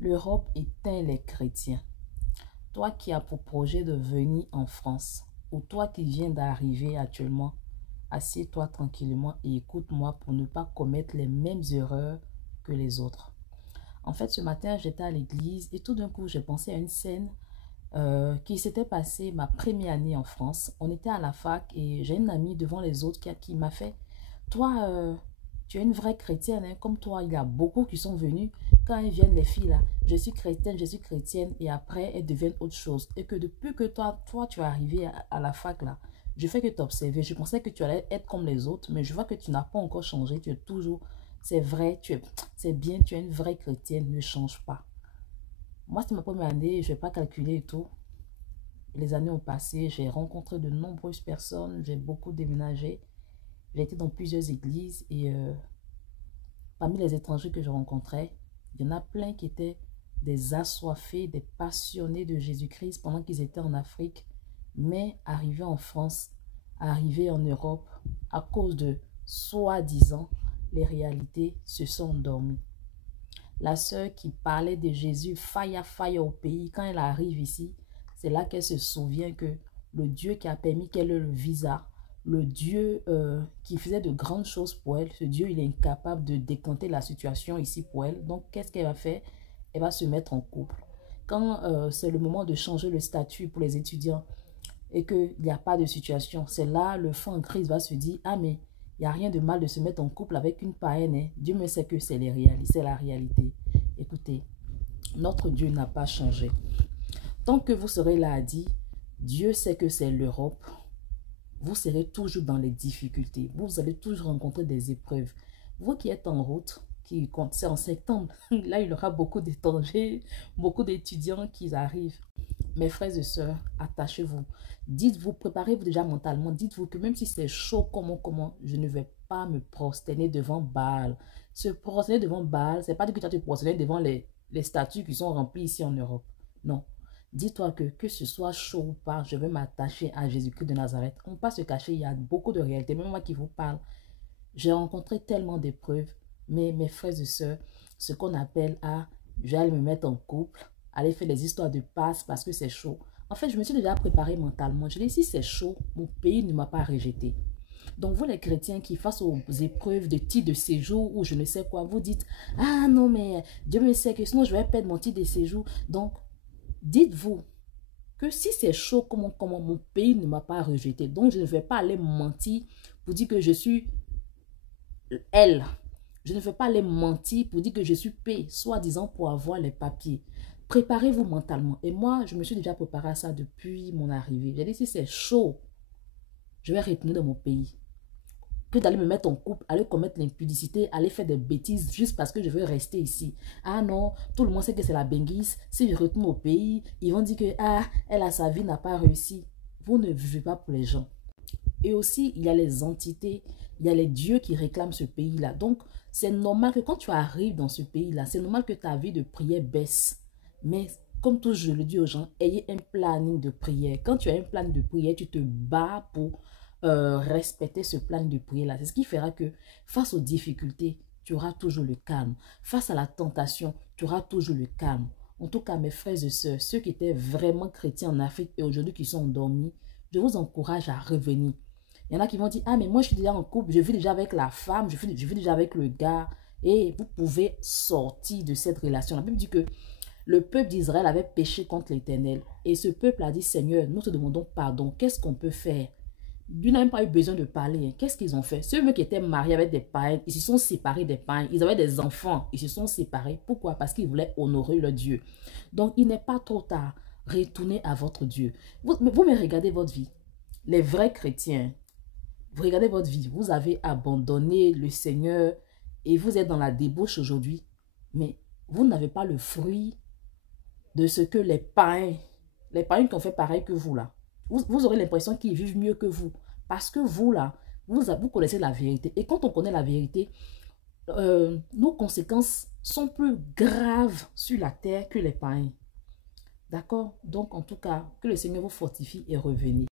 L'Europe éteint les chrétiens. Toi qui as pour projet de venir en France, ou toi qui viens d'arriver actuellement, assieds-toi tranquillement et écoute-moi pour ne pas commettre les mêmes erreurs que les autres. En fait, ce matin, j'étais à l'église et tout d'un coup, j'ai pensé à une scène qui s'était passée ma première année en France. On était à la fac et j'ai une amie devant les autres qui m'a fait: toi, tu es une vraie chrétienne, hein, comme toi, il y a beaucoup qui sont venus. Quand elles viennent, les filles là, je suis chrétienne, et après, elles deviennent autre chose. Et que depuis que toi tu es arrivé à la fac là, je fais que t'observer. Je pensais que tu allais être comme les autres, mais je vois que tu n'as pas encore changé. Tu es toujours, c'est vrai, c'est bien, tu es une vraie chrétienne, ne change pas. Moi, c'est ma première année, je ne vais pas calculer et tout. Les années ont passé, j'ai rencontré de nombreuses personnes, j'ai beaucoup déménagé. J'ai été dans plusieurs églises et parmi les étrangers que je rencontrais, il y en a plein qui étaient des assoiffés, des passionnés de Jésus-Christ pendant qu'ils étaient en Afrique, mais arrivés en France, arrivés en Europe, à cause de soi-disant, les réalités se sont endormies. La sœur qui parlait de Jésus, faya faya au pays, quand elle arrive ici, c'est là qu'elle se souvient que le Dieu qui a permis qu'elle ait le visa, le Dieu qui faisait de grandes choses pour elle, ce Dieu, il est incapable de décanter la situation ici pour elle. Donc, qu'est-ce qu'elle va faire? Elle va se mettre en couple. Quand c'est le moment de changer le statut pour les étudiants et qu'il n'y a pas de situation, c'est là le fond en crise va se dire: ah, mais il n'y a rien de mal de se mettre en couple avec une païenne, hein. Dieu me sait que c'est la réalité. Écoutez, notre Dieu n'a pas changé. Tant que vous serez là à dire: Dieu sait que c'est l'Europe, vous serez toujours dans les difficultés. Vous allez toujours rencontrer des épreuves. Vous qui êtes en route, qui compte, c'est en septembre, là il y aura beaucoup d'étrangers, beaucoup d'étudiants qui arrivent. Mes frères et sœurs, attachez-vous. Dites-vous, préparez-vous déjà mentalement. Dites-vous que même si c'est chaud, comment, je ne vais pas me prosterner devant Baal. Se prosterner devant Baal, c'est pas dire que tu vas te prosterner devant les statues qui sont remplies ici en Europe. Non. Dis-toi que ce soit chaud ou pas, je vais m'attacher à Jésus-Christ de Nazareth. On ne peut pas se cacher, il y a beaucoup de réalités. Même moi qui vous parle, j'ai rencontré tellement d'épreuves. Mais mes frères et sœurs, ce qu'on appelle je vais aller me mettre en couple, aller faire des histoires de passe parce que c'est chaud. En fait, je me suis déjà préparé mentalement. Je dis: si c'est chaud, mon pays ne m'a pas rejeté. Donc vous les chrétiens qui, face aux épreuves de titre de séjour ou je ne sais quoi, vous dites: ah non mais Dieu me sait que sinon je vais perdre mon titre de séjour. Donc dites-vous que si c'est chaud, comment mon pays ne m'a pas rejeté. Donc je ne vais pas aller mentir pour dire que je suis elle. Je ne vais pas aller mentir pour dire que je suis P, soi-disant pour avoir les papiers. Préparez-vous mentalement. Et moi, je me suis déjà préparé à ça depuis mon arrivée. J'ai dit: si c'est chaud, je vais retourner dans mon pays. Que d'aller me mettre en couple, aller commettre l'impudicité, aller faire des bêtises juste parce que je veux rester ici. Ah non, tout le monde sait que c'est la benguise. Si je retourne au pays, ils vont dire que elle a sa vie, n'a pas réussi. Vous ne vivez pas pour les gens. Et aussi, il y a les entités, il y a les dieux qui réclament ce pays-là. Donc, c'est normal que quand tu arrives dans ce pays-là, c'est normal que ta vie de prière baisse. Mais comme toujours, je le dis aux gens, ayez un planning de prière. Quand tu as un plan de prière, tu te bats pour respecter ce plan de prière-là. C'est ce qui fera que face aux difficultés, tu auras toujours le calme. Face à la tentation, tu auras toujours le calme. En tout cas, mes frères et sœurs, ceux qui étaient vraiment chrétiens en Afrique et aujourd'hui qui sont endormis, je vous encourage à revenir. Il y en a qui vont dire: ah mais moi je suis déjà en couple, je vis déjà avec la femme, je vis déjà avec le gars. Et vous pouvez sortir de cette relation. La Bible dit que le peuple d'Israël avait péché contre l'Éternel. Et ce peuple a dit: Seigneur, nous te demandons pardon. Qu'est-ce qu'on peut faire? Dieu n'a même pas eu besoin de parler. Qu'est-ce qu'ils ont fait? Ceux qui étaient mariés avec des païens, ils se sont séparés des païens. Ils avaient des enfants, ils se sont séparés. Pourquoi? Parce qu'ils voulaient honorer leur Dieu. Donc il n'est pas trop tard. Retournez à votre Dieu. Vous me regardez votre vie. Les vrais chrétiens, vous regardez votre vie, vous avez abandonné le Seigneur et vous êtes dans la débauche aujourd'hui, mais vous n'avez pas le fruit de ce que les païens qui ont fait pareil que vous là, vous aurez l'impression qu'ils vivent mieux que vous, parce que vous là, vous connaissez la vérité. Et quand on connaît la vérité, nos conséquences sont plus graves sur la terre que les païens. D'accord? Donc en tout cas, que le Seigneur vous fortifie et revenez.